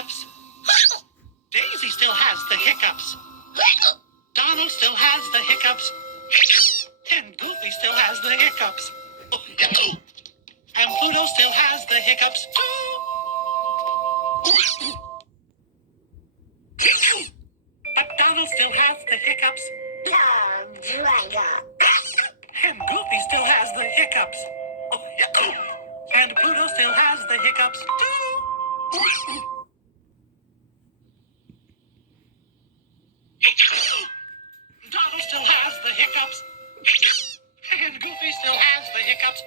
hiccups. Daisy still has the hiccups. Donald still has the hiccups. And Goofy still has the hiccups. And Pluto still has the hiccups too. But Donald still has the hiccups. And Goofy still has the hiccups. And Pluto still has the hiccups too. Donald still has the hiccups. And Goofy still has the hiccups.